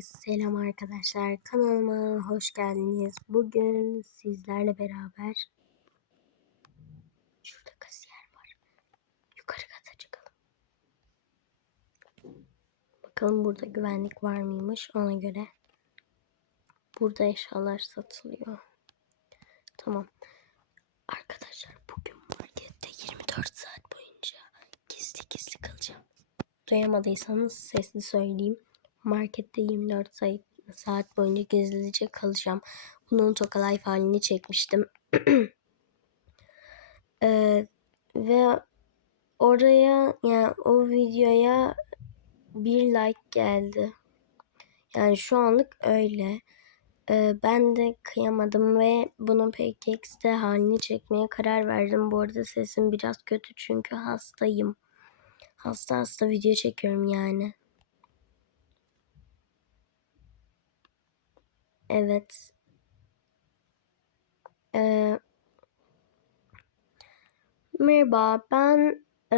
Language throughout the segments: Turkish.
Selam arkadaşlar kanalıma hoş geldiniz. Bugün sizlerle beraber şurada kasiyer var. Yukarı kata çıkalım. Bakalım burada güvenlik var mıymış ona göre. Burada eşyalar satılıyor. Tamam. Arkadaşlar bugün markette 24 saat boyunca gizli gizli kalacağım. Duyamadıysanız sesli söyleyeyim. Markette 24 saat, boyunca gizlice kalacağım. Bunun Toka Life halini çekmiştim. Ee, ve oraya yani o videoya bir like geldi. Yani şu anlık öyle. Ee, ben de kıyamadım ve bunun PKX'de halini çekmeye karar verdim. Bu arada sesim biraz kötü çünkü hastayım. Hasta hasta video çekiyorum yani. Evet. Ee, merhaba, ben e,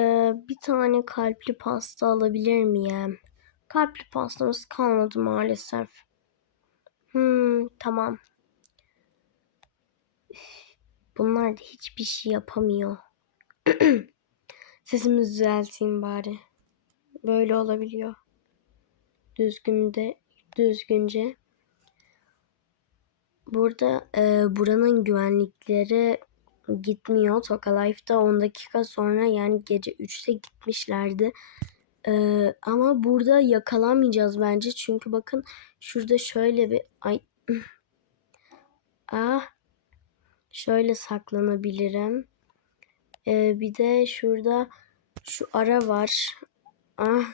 bir tane kalpli pasta alabilir miyim? Kalpli pastamız kalmadı maalesef. Hmm, tamam. Bunlar da hiçbir şey yapamıyor. Sesimi düzelteyim bari. Böyle olabiliyor. Düzgün de düzgünce. Burada e, buranın güvenlikleri gitmiyor. Toka Life'da 10 dakika sonra yani gece 3'te gitmişlerdi. E, ama burada yakalanmayacağız bence. Çünkü bakın şurada şöyle bir ay ah şöyle saklanabilirim. E, bir de şurada şu ara var. Ah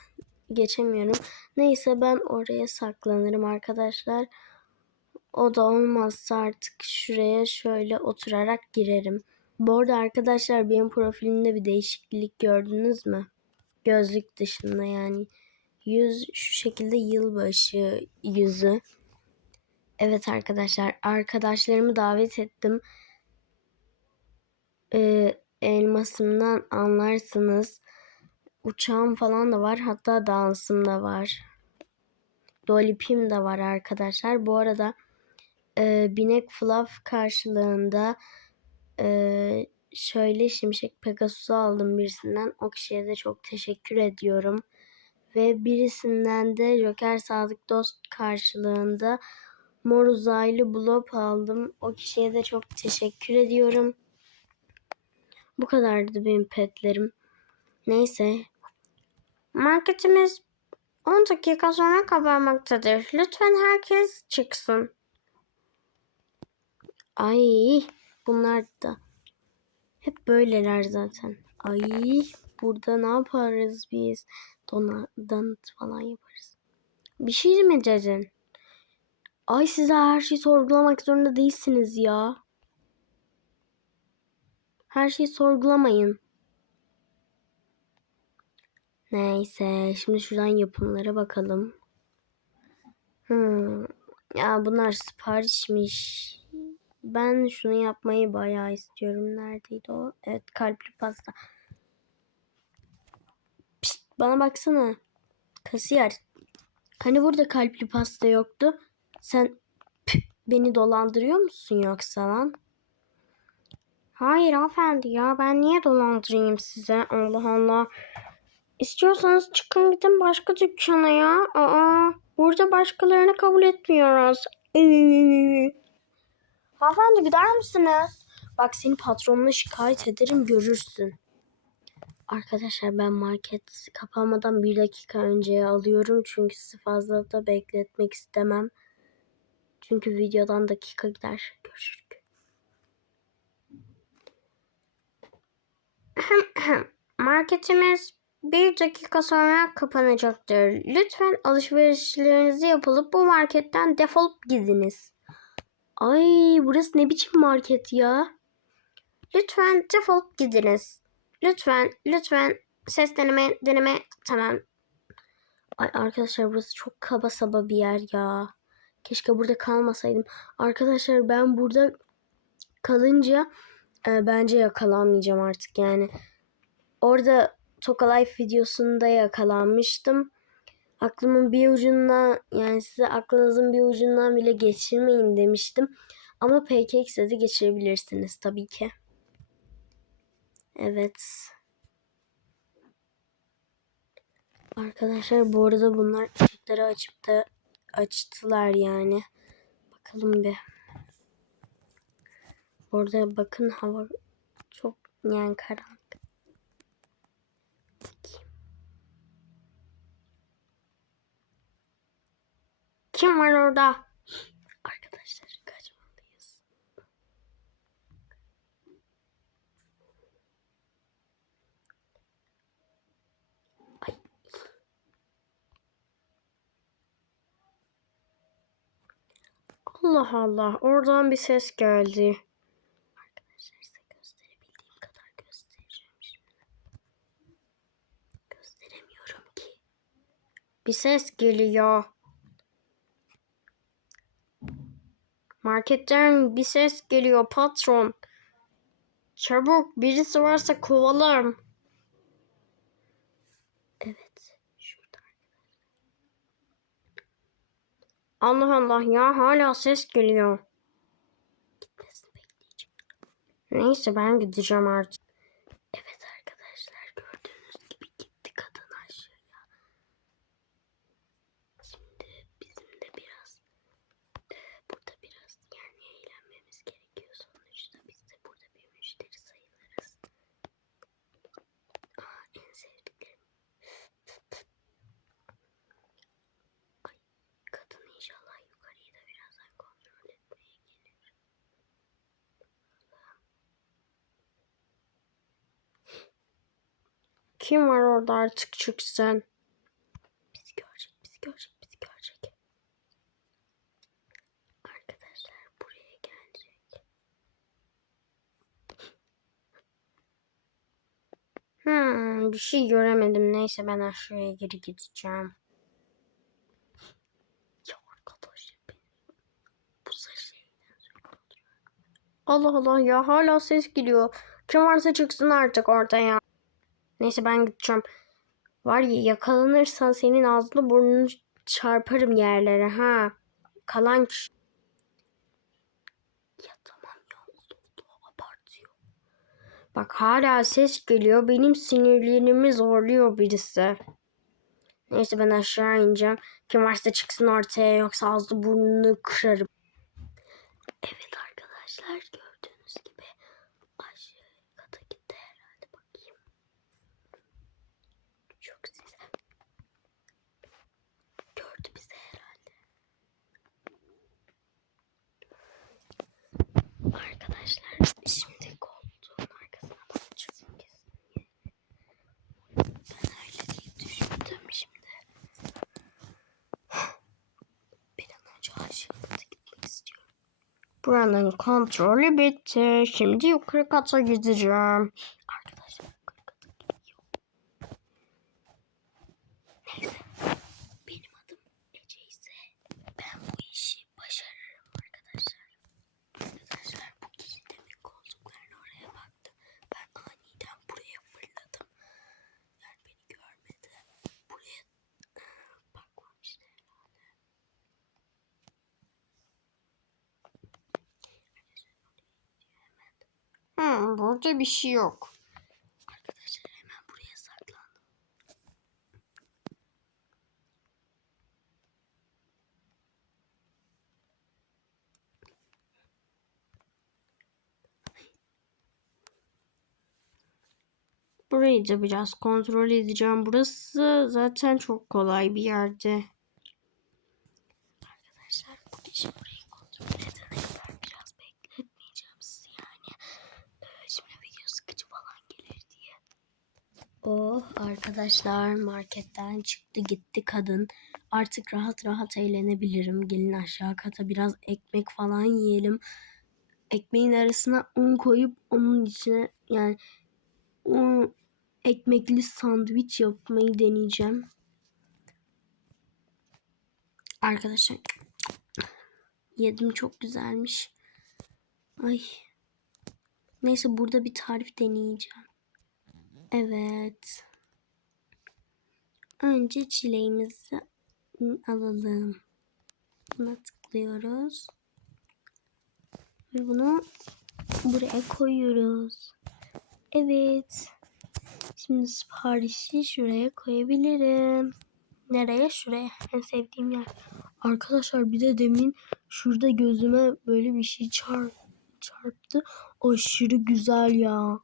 geçemiyorum. Neyse ben oraya saklanırım arkadaşlar. O da olmazsa artık şuraya şöyle oturarak girerim. Bu arada arkadaşlar benim profilimde bir değişiklik gördünüz mü? Gözlük dışında yani. Yüz şu şekilde yılbaşı yüzü. Evet arkadaşlar arkadaşlarımı davet ettim. Ee, elmasımdan anlarsınız. Uçağım falan da var. Hatta dansım da var. Dolipim de var arkadaşlar. Bu arada e, binek fluff karşılığında e, şöyle Şimşek Pegasus'u aldım birisinden. O kişiye de çok teşekkür ediyorum. Ve birisinden de Joker Sadık Dost karşılığında mor uzaylı blob aldım. O kişiye de çok teşekkür ediyorum. Bu kadardı benim petlerim. Neyse. Marketimiz 10 dakika sonra kapanmaktadır. Lütfen herkes çıksın. Ay bunlar da hep böyleler zaten. Ay burada ne yaparız biz? Donat falan yaparız. Bir şey mi dedin? Ay size her şeyi sorgulamak zorunda değilsiniz ya. Her şeyi sorgulamayın. Neyse şimdi şuradan yapımlara bakalım. Hmm. Ya bunlar siparişmiş. Ben şunu yapmayı bayağı istiyorum. Neredeydi o? Evet kalpli pasta. Pişt, bana baksana. Kasiyer. Hani burada kalpli pasta yoktu? Sen püh, beni dolandırıyor musun yoksa lan? Hayır hanımefendi ya ben niye dolandırayım size? Allah Allah. İstiyorsanız çıkın gidin başka dükkana ya. Aa, burada başkalarını kabul etmiyoruz. Hanımefendi gider misiniz? Bak seni patronuna şikayet ederim görürsün. Arkadaşlar ben market kapanmadan bir dakika önceye alıyorum. Çünkü sizi fazla da bekletmek istemem. Çünkü videodan dakika gider. Görüşürüz. Marketimiz bir dakika sonra kapanacaktır. Lütfen alışverişlerinizi yapılıp bu marketten defolup gidiniz. Ay burası ne biçim market ya? Lütfen defolup gidiniz. Lütfen, lütfen ses deneme, deneme. Tamam. Ay arkadaşlar burası çok kaba saba bir yer ya. Keşke burada kalmasaydım. Arkadaşlar ben burada kalınca e, bence yakalanmayacağım artık yani. Orada Toka Life videosunda yakalanmıştım. Aklımın bir ucundan yani size aklınızın bir ucundan bile geçirmeyin demiştim. Ama PKX'e de geçirebilirsiniz tabii ki. Evet. Arkadaşlar bu arada bunlar ışıkları açıp da açtılar yani. Bakalım bir. Orada bakın hava çok yani karanlık. Kim var orada? Arkadaşlar kaçmalıyız. Ay. Allah Allah oradan bir ses geldi. Bir ses geliyor. Marketten bir ses geliyor patron. Çabuk birisi varsa kovalım. Evet. Şurada. Allah Allah ya hala ses geliyor. Neyse ben gideceğim artık. Evet arkadaşlar gördüğünüz gibi gitti kadın aşağıya. Şimdi bizim de biraz e, burada biraz yani eğlenmemiz gerekiyor sonuçta. Biz de burada bir müşteri sayılırız. Aa, en sevdiklerim. Ay, kadın inşallah yukarıyı da birazdan kontrol etmeye gelir. Kim var orada artık çıksın. Bizi görecek, bizi görecek, bizi görecek. Arkadaşlar buraya gelecek. Hmm, bir şey göremedim. Neyse ben aşağıya geri gideceğim. Allah Allah ya hala ses geliyor. Kim varsa çıksın artık ortaya. Neyse ben gideceğim. Var ya yakalanırsan senin ağzını burnunu çarparım yerlere ha. Kalan. Ya tamam ya abartıyor. Bak hala ses geliyor. Benim sinirlerimi zorluyor birisi. Neyse ben aşağı ineceğim. Kim varsa çıksın ortaya yoksa ağzını burnunu kırarım. Evet arkadaşlar gördüğünüz gibi aşağı kata gitti herhalde bakayım. Çok size. Gördü bizi herhalde. Arkadaşlar şimdi koltuğun arkasına bakacağım kesin. Ben öyle diye düşündüm şimdi. Bir an önce aşağı kata gitmek istiyorum. Buranın kontrolü bitti. Şimdi yukarı kata gideceğim. Arkadaşlar yukarı kata gidiyor. Neyse. Benim adım Ece ise ben bu işi başarırım arkadaşlar. Arkadaşlar bu kilitlemin koltuklarına oraya baktı. Ben aniden buraya fırladım. Yani beni görmedi. Buraya bakmamıştı herhalde. Hmm, burada bir şey yok. Arkadaşlar hemen buraya saklandım. Burayı da biraz kontrol edeceğim. Burası zaten çok kolay bir yerde. Arkadaşlar bu işi burayı kontrol edene kadar biraz bekletmeyeceğim sizi yani. Ee, Şimdi video sıkıcı falan gelir diye. Oh arkadaşlar marketten çıktı gitti kadın. Artık rahat rahat eğlenebilirim. Gelin aşağı kata biraz ekmek falan yiyelim. Ekmeğin arasına un koyup onun içine yani un ekmekli sandviç yapmayı deneyeceğim. Arkadaşlar yedim çok güzelmiş. Ay. Neyse burada bir tarif deneyeceğim. Evet. Önce çileğimizi alalım. Buna tıklıyoruz. Ve bunu buraya koyuyoruz. Evet. Şimdi siparişi şuraya koyabilirim. Nereye? Şuraya. En sevdiğim yer. Arkadaşlar bir de demin şurada gözüme böyle bir şey çar çarptı. Aşırı güzel ya.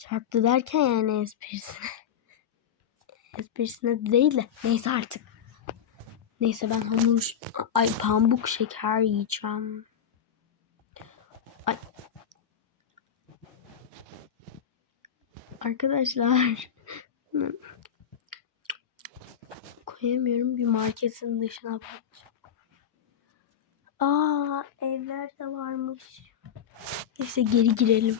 Çarptı derken yani esprisine. Esprisine değil de neyse artık. Neyse ben hamur ay pamuk şeker yiyeceğim. Ay. Arkadaşlar koyamıyorum bir marketin dışına bakacağım. Aa evler de varmış. Neyse geri girelim.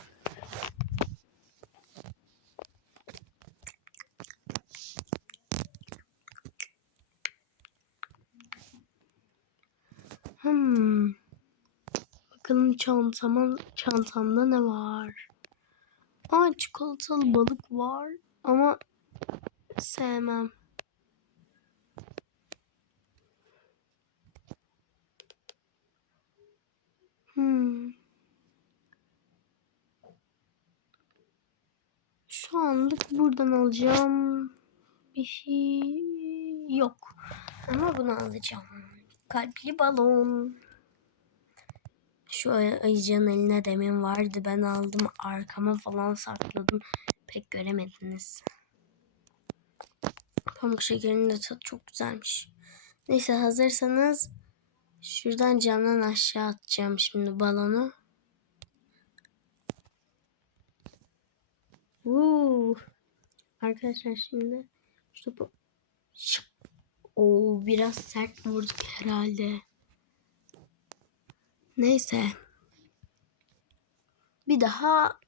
Hmm. Çantama, çantamda ne var? Aa çikolatalı balık var ama sevmem. Hmm. Şu anlık buradan alacağım bir şey yok. Ama bunu alacağım. Kalpli balon. Şu ay- ayıcığın eline demin vardı. Ben aldım arkama falan sakladım. Pek göremediniz. Pamuk şekerinin de tadı çok güzelmiş. Neyse hazırsanız şuradan camdan aşağı atacağım şimdi balonu. Woo. Arkadaşlar şimdi şu topu. Oo, biraz sert vurduk herhalde. Neyse. Bir daha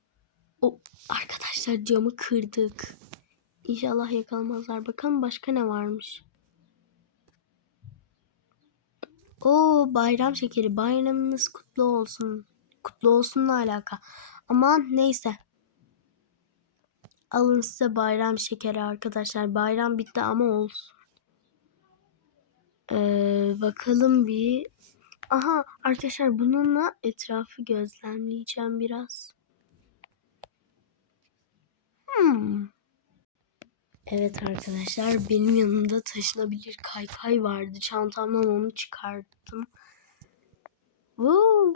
o arkadaşlar camı kırdık. İnşallah yakalamazlar. Bakalım başka ne varmış. Oo bayram şekeri. Bayramınız kutlu olsun. Kutlu olsunla alaka. Ama neyse. Alın size bayram şekeri arkadaşlar. Bayram bitti ama olsun. Ee, bakalım bir. Aha arkadaşlar bununla etrafı gözlemleyeceğim biraz. Hmm. Evet arkadaşlar benim yanımda taşınabilir kaykay vardı. Çantamdan onu çıkarttım. Woo.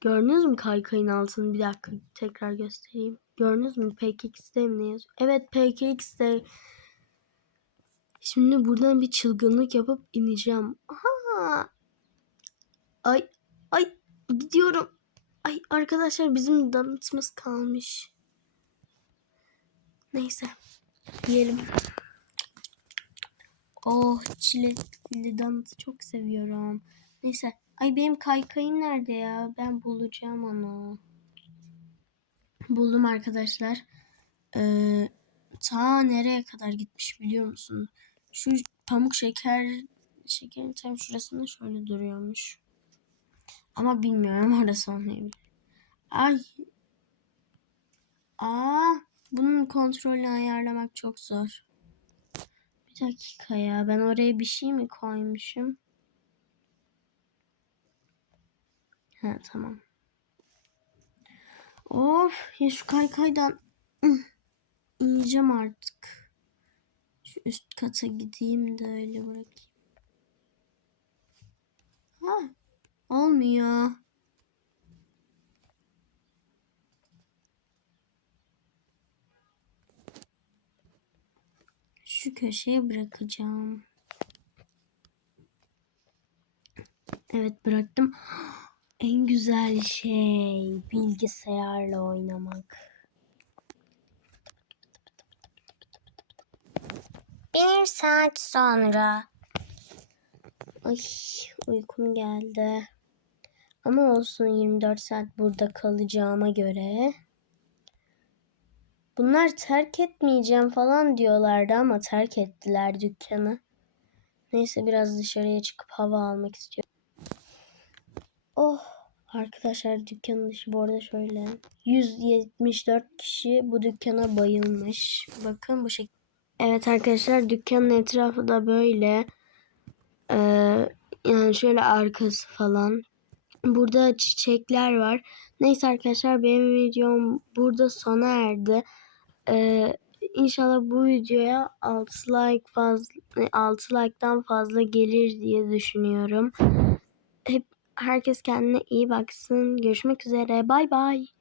Gördünüz mü kaykayın altını? Bir dakika tekrar göstereyim. Gördünüz mü? PKX'de mi ne yazıyor? Evet PKX'de. Şimdi buradan bir çılgınlık yapıp ineceğim. Aha. Ay ay gidiyorum. Ay arkadaşlar bizim donutımız kalmış. Neyse. Yiyelim. Oh çilekli donutu çok seviyorum. Neyse. Ay benim kaykayım nerede ya? Ben bulacağım onu. Buldum arkadaşlar. Ee, ta nereye kadar gitmiş biliyor musun? Şu pamuk şeker şekerin tam şurasında şöyle duruyormuş. Ama bilmiyorum orası olmayabilir. Ay. Aa, bunun kontrolünü ayarlamak çok zor. Bir dakika ya ben oraya bir şey mi koymuşum? Ha tamam. Of ya şu kaykaydan ineceğim artık. Üst kata gideyim de öyle bırakayım. Ha, olmuyor. Şu köşeye bırakacağım. Evet bıraktım. En güzel şey bilgisayarla oynamak. Bir saat sonra. Ay uykum geldi. Ama olsun 24 saat burada kalacağıma göre. Bunlar terk etmeyeceğim falan diyorlardı ama terk ettiler dükkanı. Neyse biraz dışarıya çıkıp hava almak istiyorum. Oh arkadaşlar dükkanın dışı bu arada şöyle. 174 kişi bu dükkana bayılmış. Bakın bu şekilde. Evet arkadaşlar dükkanın etrafı da böyle. Ee, yani şöyle arkası falan. Burada çiçekler var. Neyse arkadaşlar benim videom burada sona erdi. Ee, inşallah bu videoya 6 like fazla 6 like'tan fazla gelir diye düşünüyorum. Hep herkes kendine iyi baksın. Görüşmek üzere. Bay bay.